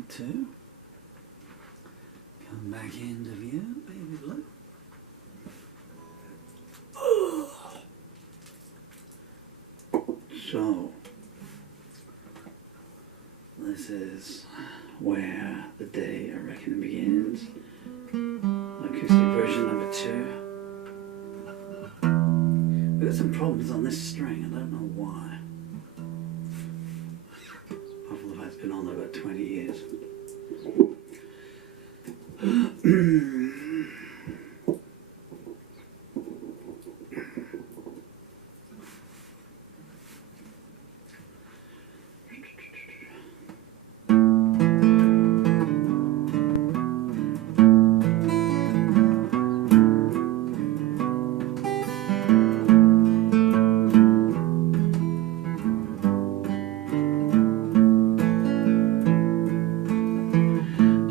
side 2. Come back into view, baby blue. So, this is where the day, I reckon, begins. Acoustic version number 2. We've got some problems on this string, I don't know why. Apart from the fact it's been on there about 20 years.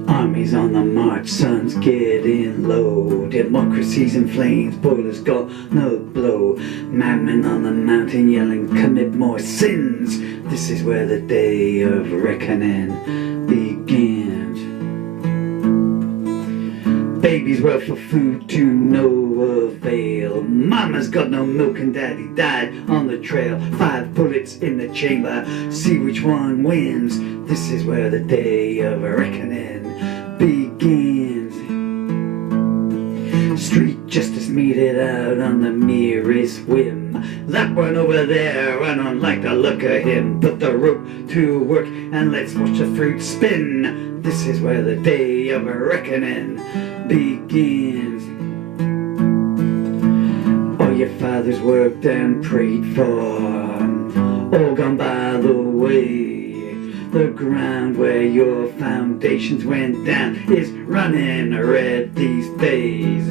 Armies on the march, sun's getting low. Democracy's in flames, boilers got no blow. Madmen on the mountain yelling, commit more sins. This is where the day of reckoning begins. Babies well for food to no avail. Mama's got no milk and daddy died on the trail. 5 bullets in the chamber, see which one wins. This is where the day of reckoning begins. Street justice meted out on the merest whim. That one over there, I don't like the look of him. Put the rope to work and let's watch the fruit spin. This is where the day of reckoning begins. All your fathers worked and prayed for, all gone by the way. The ground where your foundations went down is running red these days.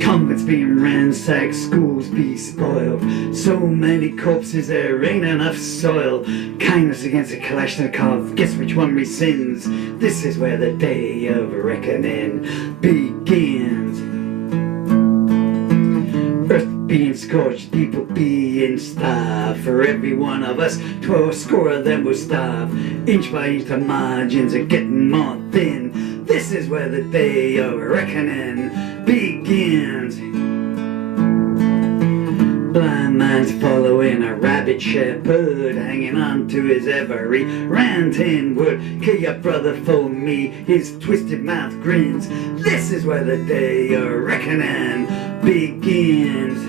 Convents being ransacked, schools be spoiled. So many corpses, there ain't enough soil. Kindness against a Kalashnikov, guess which one rescinds? This is where the day of reckoning begins. Earth being scorched, people being starved. For every one of us, 12 score of them will starve. Inch by inch the margins are getting more thin. This is where the day of reckoning begins. Blind man's following a rabbit shepherd, hanging on to his every ranting word. Kill your brother for me, his twisted mouth grins. This is where the day of reckoning begins.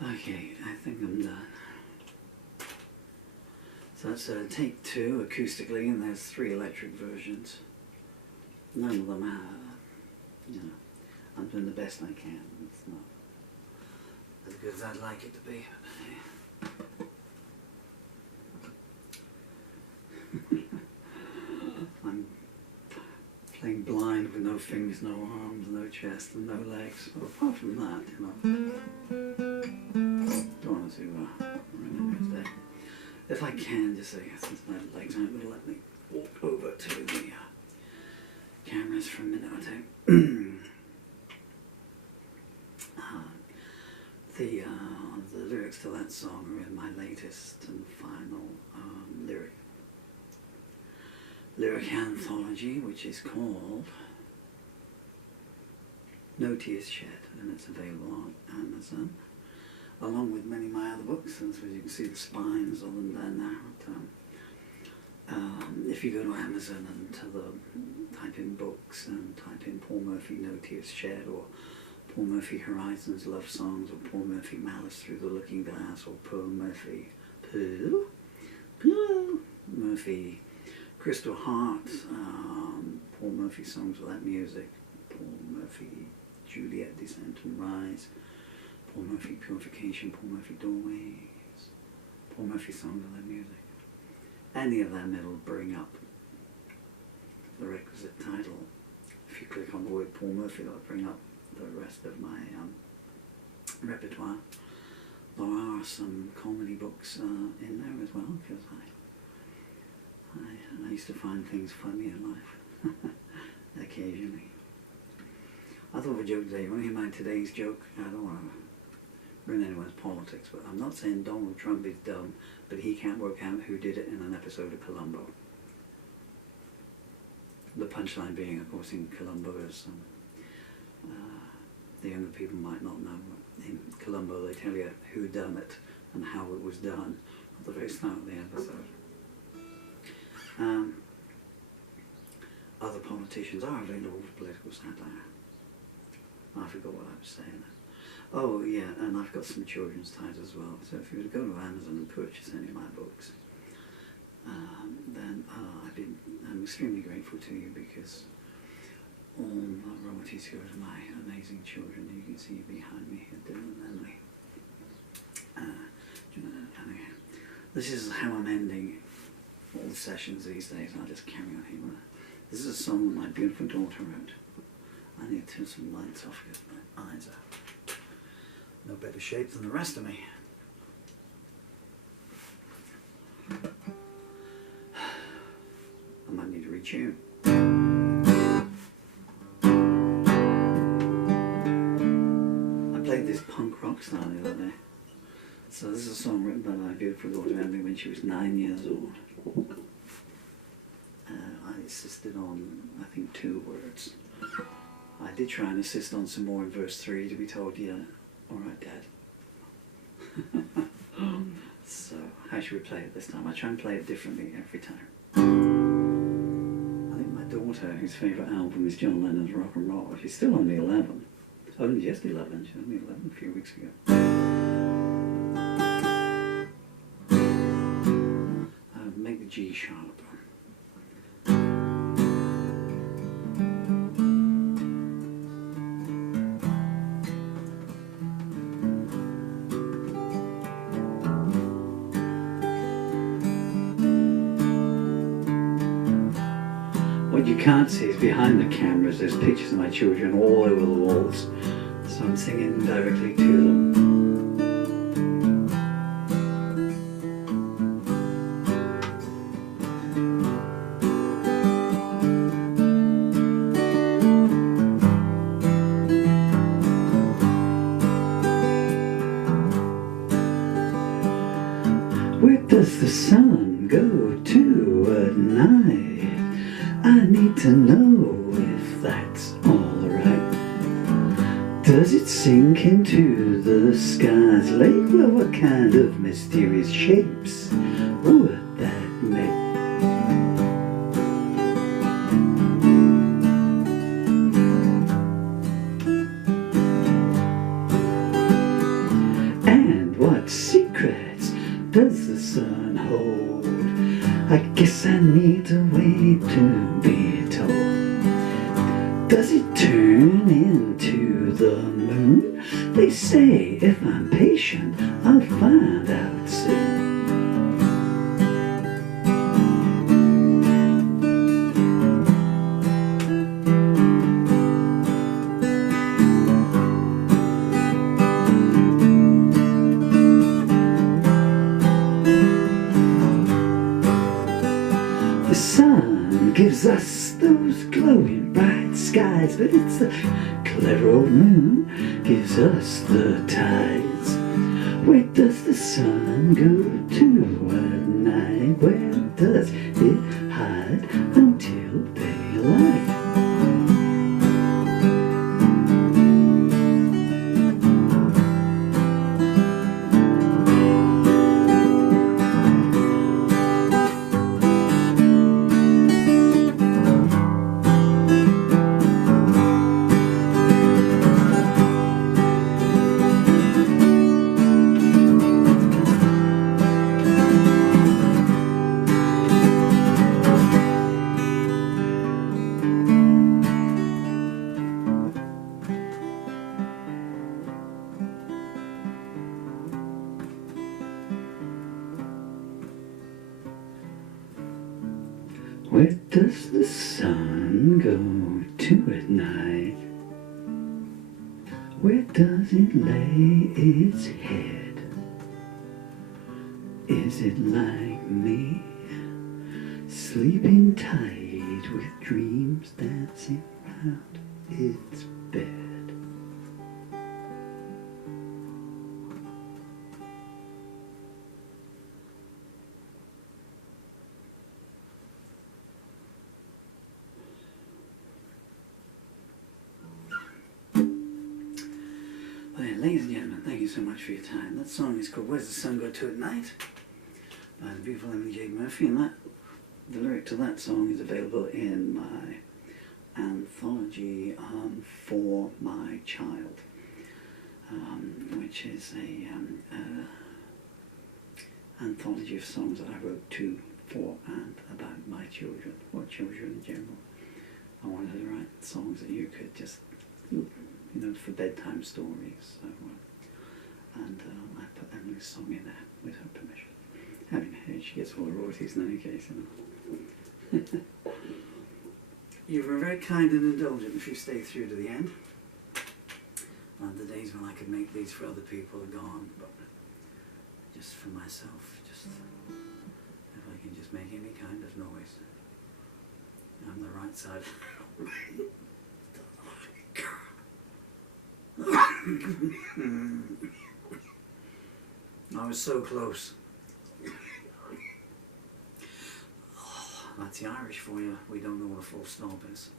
Okay, I think I'm done. So that's take 2 acoustically, and there's 3 electric versions. None of them are, you know, I'm doing the best I can. It's not as good as I'd like it to be. I'm playing blind with no fingers, no arms, no chest, and no legs. But apart from that, you know, don't want to remember today. If I can, just say, since my legs aren't going to let me walk over to the cameras for a minute or 2. The lyrics to that song are in my latest and final lyric anthology, which is called No Tears Shed, and it's available on Amazon, along with many of my other books. And as you can see, the spines of them down there. if you go to Amazon and type in books and type in Paul Murphy No Tears Shed, or Paul Murphy Horizons Love Songs, or Paul Murphy Malice Through the Looking Glass, or Paul Murphy Crystal Heart, Paul Murphy Songs Without Music, Paul Murphy Juliet Descent and Rise, Paul Murphy Purification, Paul Murphy Doorways, Paul Murphy Songs Without Music. Any of them, it'll bring up the requisite title. If you click on the word Paul Murphy, it'll bring up the rest of my repertoire. There are some comedy books in there as well, because I used to find things funny in life, occasionally. I thought of a joke today. You want to hear my today's joke? I don't want to ruin anyone's politics, but I'm not saying Donald Trump is dumb, but he can't work out who did it in an episode of Columbo. The punchline being, of course, in Columbo, is the younger people might not know, but in Columbo they tell you who done it and how it was done at the very start of the episode. Other politicians are available for political satire. I forgot what I was saying. Oh yeah, and I've got some children's titles as well. So if you were to go to Amazon and purchase any of my books, then I'm extremely grateful to you, because all the royalties go to my amazing children. You can see behind me here, Dylan and Emily. This is how I'm ending all the sessions these days. I'll just carry on here. This is a song that my beautiful daughter wrote. I need to turn some lights off because my eyes are no better shape than the rest of me. I might need to retune. I played this punk rock style the other day. So this is a song written by my beautiful daughter Emily when she was 9 years old. I insisted on, I think, 2 words. I did try and insist on some more in verse 3 to be told, yeah, alright Dad. So, how should we play it this time? I try and play it differently every time. I think my daughter, whose favourite album is John Lennon's Rock and Roll, she's still only 11. Only just 11, she was only 11 a few weeks ago. Make the G sharp. What you can't see is behind the cameras there's pictures of my children all over the walls, so I'm singing directly to them. Where does the sun go to at night? I need to know if that's alright. Does it sink into the sky's lake? Well, what kind of mysterious shapes would that make? And what secrets does the sun hold? I guess I need to wait to be told. Does it turn into the moon? They say if I'm patient, I'll find out soon. The sun gives us those glowing bright skies, but it's the clever old moon gives us the tides. Where does the sun go to at night? Where does it hide until daylight? Where does the sun go to at night? Where does it lay its head? Is it like me, sleeping tight with dreams dancing round its bed? Ladies and gentlemen, thank you so much for your time. That song is called Where's the Sun Go To At Night by the beautiful Emily J. Murphy, and the lyric to that song is available in my anthology For My Child, which is a anthology of songs that I wrote to, for, and about my children, or children in general. I wanted to write songs that you could just, for bedtime stories. So, I put Emily's song in there with her permission. I mean, she gets all the royalties in any case. You were very kind and indulgent if you stayed through to the end. The days when I could make these for other people are gone, but just for myself, just if I can just make any kind of noise, I'm the right side. I was so close. That's the Irish for you. We don't know what a full stop is.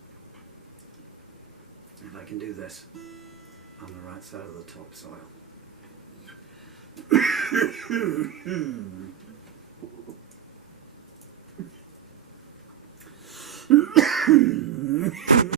If I can do this, I'm the right side of the topsoil.